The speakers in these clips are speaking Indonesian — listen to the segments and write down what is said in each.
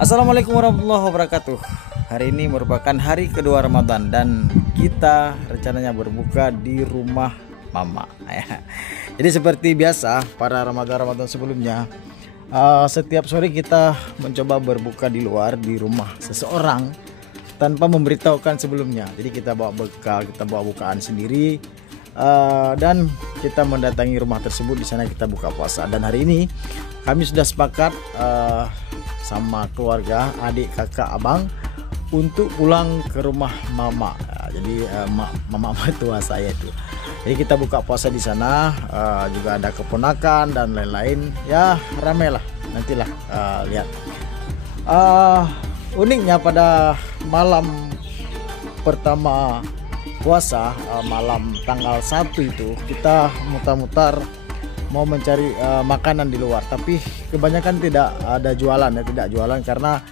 Assalamualaikum warahmatullahi wabarakatuh. Hari ini merupakan hari kedua Ramadan dan kita rencananya berbuka di rumah mama. Jadi seperti biasa pada Ramadan sebelumnya, setiap sore kita mencoba berbuka di luar di rumah seseorang tanpa memberitahukan sebelumnya. Jadi kita bawa bekal, kita bawa bukaan sendiri, dan kita mendatangi rumah tersebut. Di sana kita buka puasa. Dan hari ini kami sudah sepakat sama keluarga, adik, kakak, abang untuk pulang ke rumah mama. Jadi mama tua saya itu. Jadi kita buka puasa di sana, juga ada keponakan dan lain-lain. Ya ramai lah, nantilah lihat. Uniknya pada malam pertama puasa, malam tanggal 1 itu kita mutar-mutar mau mencari makanan di luar, tapi kebanyakan tidak ada jualan ya, tidak jualan karena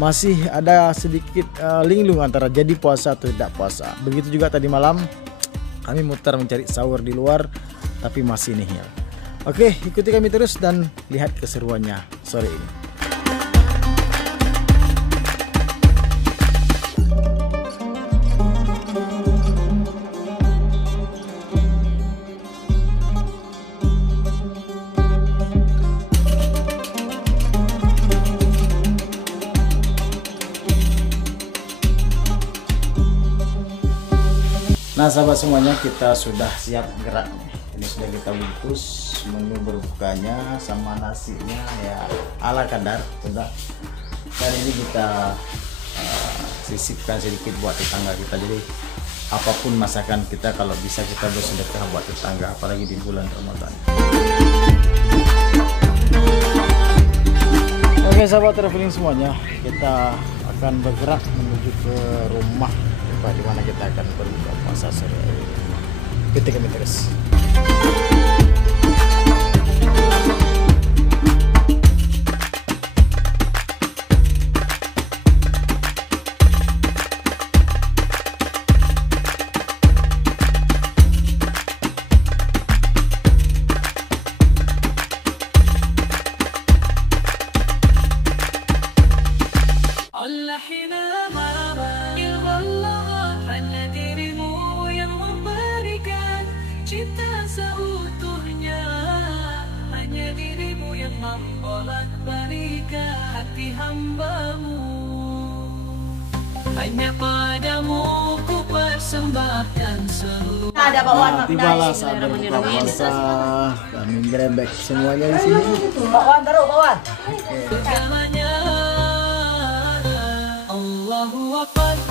masih ada sedikit linglung antara jadi puasa atau tidak puasa. Begitu juga tadi malam kami mutar mencari sahur di luar tapi masih nihil. Oke, ikuti kami terus dan lihat keseruannya sore ini. Nah sahabat semuanya, kita sudah siap gerak. Ini sudah kita bungkus menu berbukanya sama nasinya ya ala kadar sudah. Dan ini kita sisipkan sedikit buat tetangga kita. Jadi apapun masakan kita, kalau bisa kita bersedekah buat tetangga, apalagi di bulan Ramadan. Oke sahabat traveling semuanya, kita akan bergerak menuju ke rumah di mana kita akan berbuka puasa sore hari. Ikuti kami terus. Cinta seutuhnya hanya dirimu yang membolak-balikan hati hambamu. Hanya padamu ku persembahkan seluruh. Ada bawaan tibalah saat berbuka puasa. Kami gerebek semuanya di sini. Bawaan taruh bawaan. Segalanya Allahu Akbar.